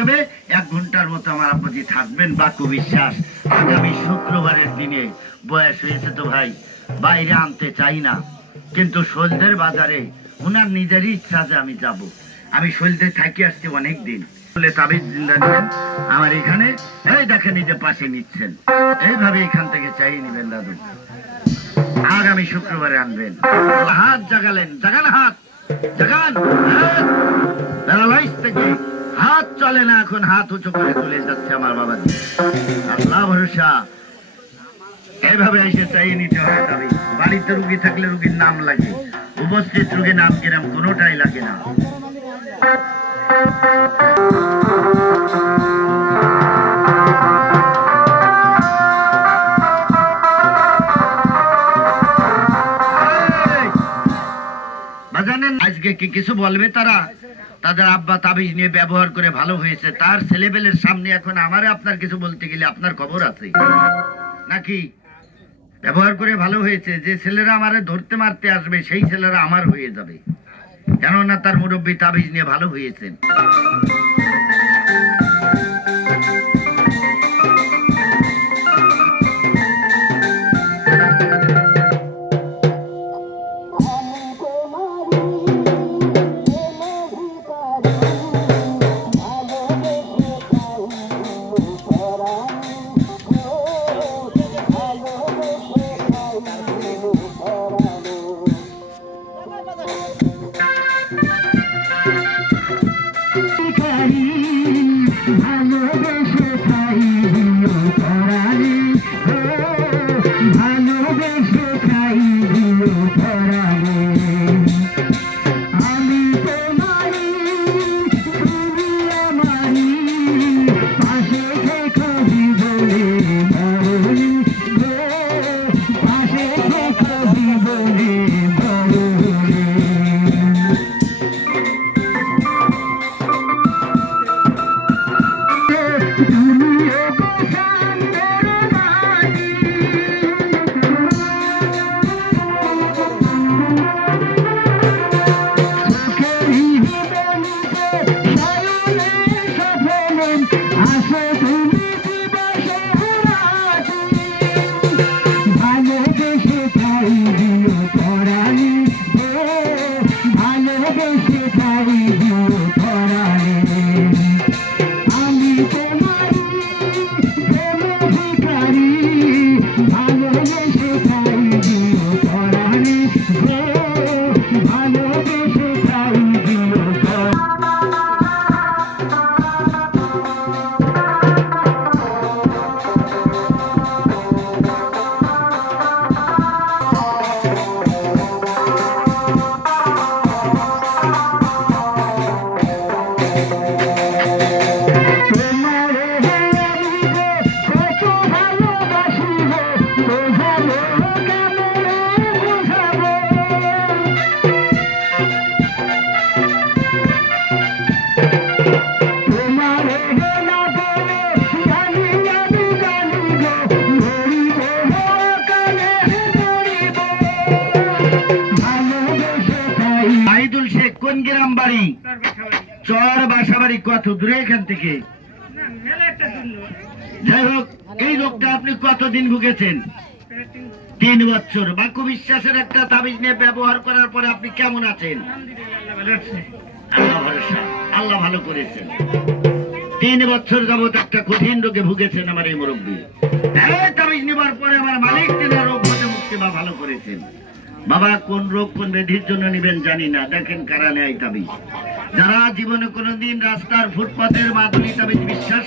তবে 1 ঘন্টার মতো আমার আব্বাজি থাকবেন বাকু বিশ্বাস। আগামী শুক্রবারের দিনে বয়স হয়েছে তো ভাই, বাইরে আনতে চাই না, কিন্তু সলদের বাজারে উনার নিজেরই ইচ্ছা যে আমি যাব। আমি সলদে থাকি আসছি অনেক দিন। বলে তাবিজ জিন্দা নিলেন আমার এখানে, এই দেখেন এই যে পাশে নিচ্ছেন, এইভাবে এখান থেকে চাইয়ে নিবেন দাদু। আগামী শুক্রবারে আনবেন। হাত জাগালেন, জাগান হাত, জাগান প্যারালাইজ থেকে হাত চলে না, এখন হাত উঁচু করে তুলে যাচ্ছে আমার বাবাজি। আল্লাহ ভরসা। এইভাবে এসে চাইয়ে নিতে হয় তবে। বাড়িতে রুগী থাকলে রুগীর নাম লাগে, উপস্থিত রুগীর নাম কিরাম কোনোটাই লাগে না। জানেন আজকে কি কিছু বলবে তারা? তাদের আব্বা তাবিজ নিয়ে ব্যবহার করে ভালো হয়েছে, তার ছেলেবেলের সামনে এখন আমারে আপনার কিছু বলতে গেলে আপনার খবর আছে নাকি? ব্যবহার করে ভালো হয়েছে, যে ছেলেরা আমারে ধরতে মারতে আসবে সেই ছেলেরা আমার হয়ে যাবে, কেননা তার মুরব্বী তাবিজ নিয়ে ভালো হয়েছেন। কোন গ্রাম বাড়ি? চর বাসাবাড়ি। কত দূরে এখান থেকে? যাই হোক, এই রোগটা আপনি কতদিন ভুগেছেন? 3 বছর। বাক্য বিশ্বাসের একটা তাবিজ নিয়ে ব্যবহার করার পরে আপনি কেমন আছেন? আল্লাহ ভরসা, আল্লাহ ভালো করেছেন। 3 বছর যাবত একটা কঠিন রোগে ভুগেছেন আমার এই মুরব্বী। তাবিজ নেবার পরে আমার মালিক তিনি রোগ হতে মুক্তি বা ভালো করেছেন। বাবা কোন রোগ কোন ব্যাধির জন্য নিবেন জানি না, দেখেন কারা নেয় তাবিজ। যারা জীবনে কোনোদিন রাস্তার ফুটপাতের মাদুলি তাবিজ বিশ্বাস